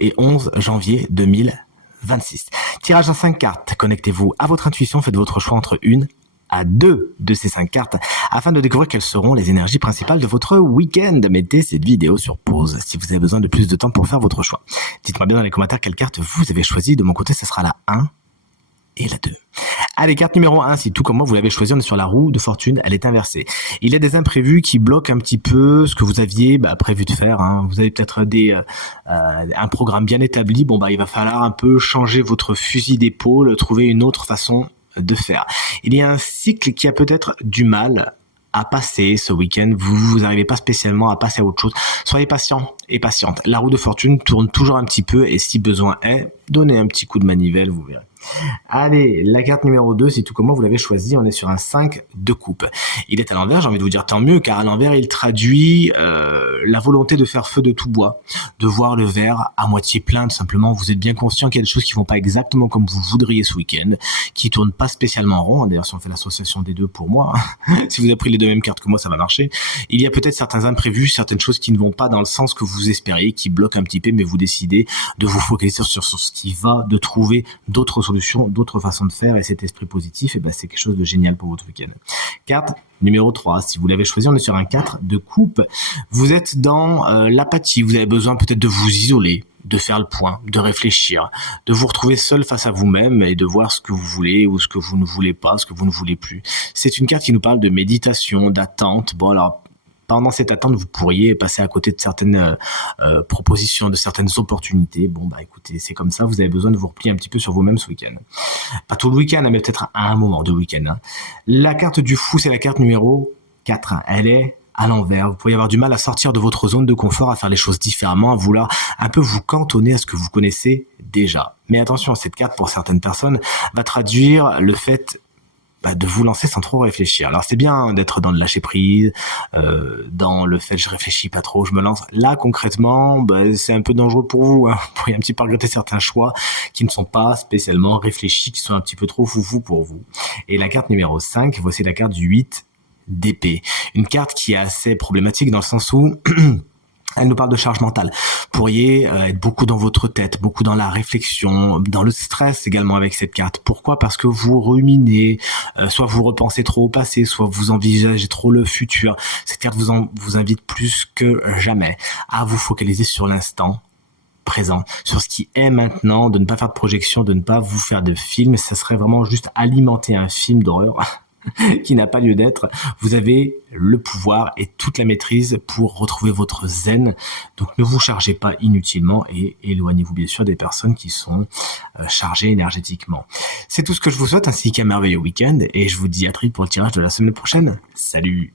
et 11 janvier 2026. Tirage en 5 cartes. Connectez-vous à votre intuition, faites votre choix entre une à 2 de ces 5 cartes afin de découvrir quelles seront les énergies principales de votre week-end. Mettez cette vidéo sur pause si vous avez besoin de plus de temps pour faire votre choix. Dites-moi bien dans les commentaires quelle carte vous avez choisi. De mon côté, ce sera la 1 et la 2. Allez, carte numéro 1, si tout comme moi vous l'avez choisi, on est sur la roue de fortune, elle est inversée. Il y a des imprévus qui bloquent un petit peu ce que vous aviez prévu de faire. Vous avez peut-être un programme bien établi. Il va falloir un peu changer votre fusil d'épaule, trouver une autre façon de faire. Il y a un cycle qui a peut-être du mal à passer ce week-end. Vous n'arrivez pas spécialement à passer à autre chose. Soyez patient et patiente. La roue de fortune tourne toujours un petit peu et si besoin est, donnez un petit coup de manivelle, vous verrez. Allez, la carte numéro 2, si tout comme moi vous l'avez choisi, on est sur un 5 de coupe. Il est à l'envers, j'ai envie de vous dire tant mieux, car à l'envers, il traduit la volonté de faire feu de tout bois, de voir le verre à moitié plein, tout simplement. Vous êtes bien conscient qu'il y a des choses qui vont pas exactement comme vous voudriez ce week-end, qui tournent pas spécialement rond. D'ailleurs, si on fait l'association des deux pour moi, si vous avez pris les deux mêmes cartes que moi, ça va marcher. Il y a peut-être certains imprévus, certaines choses qui ne vont pas dans le sens que vous espériez, qui bloquent un petit peu, mais vous décidez de vous focaliser sur ce qui va, de trouver d'autres solutions, d'autres façons de faire, et cet esprit positif, c'est quelque chose de génial pour votre week-end. Carte numéro 3, si vous l'avez choisi, on est sur un 4 de coupe. Vous êtes dans l'apathie, vous avez besoin peut-être de vous isoler, de faire le point, de réfléchir, de vous retrouver seul face à vous-même et de voir ce que vous voulez ou ce que vous ne voulez pas, ce que vous ne voulez plus. C'est une carte qui nous parle de méditation, d'attente. Alors, pendant cette attente, vous pourriez passer à côté de certaines propositions, de certaines opportunités. Écoutez, c'est comme ça, vous avez besoin de vous replier un petit peu sur vous-même ce week-end. Pas tout le week-end, mais peut-être à un moment de week-end. La carte du fou, c'est la carte numéro 4. Elle est à l'envers. Vous pourriez avoir du mal à sortir de votre zone de confort, à faire les choses différemment, à vouloir un peu vous cantonner à ce que vous connaissez déjà. Mais attention, cette carte, pour certaines personnes, va traduire le fait de vous lancer sans trop réfléchir. Alors c'est bien d'être dans le lâcher prise, dans le fait je réfléchis pas trop, je me lance. Là concrètement, c'est un peu dangereux pour vous. Vous pourriez un petit peu regretter certains choix qui ne sont pas spécialement réfléchis, qui sont un petit peu trop foufou pour vous. Et la carte numéro 5, voici la carte du 8 d'épée. Une carte qui est assez problématique dans le sens où elle nous parle de charge mentale. Vous pourriez être beaucoup dans votre tête, beaucoup dans la réflexion, dans le stress également avec cette carte. Pourquoi ? Parce que vous ruminez, soit vous repensez trop au passé, soit vous envisagez trop le futur. Cette carte vous invite plus que jamais à vous focaliser sur l'instant présent, sur ce qui est maintenant, de ne pas faire de projection, de ne pas vous faire de film. Ça serait vraiment juste alimenter un film d'horreur qui n'a pas lieu d'être. Vous avez le pouvoir et toute la maîtrise pour retrouver votre zen. Donc ne vous chargez pas inutilement et éloignez-vous bien sûr des personnes qui sont chargées énergétiquement. C'est tout ce que je vous souhaite, ainsi qu'un merveilleux week-end, et je vous dis à très vite pour le tirage de la semaine prochaine. Salut!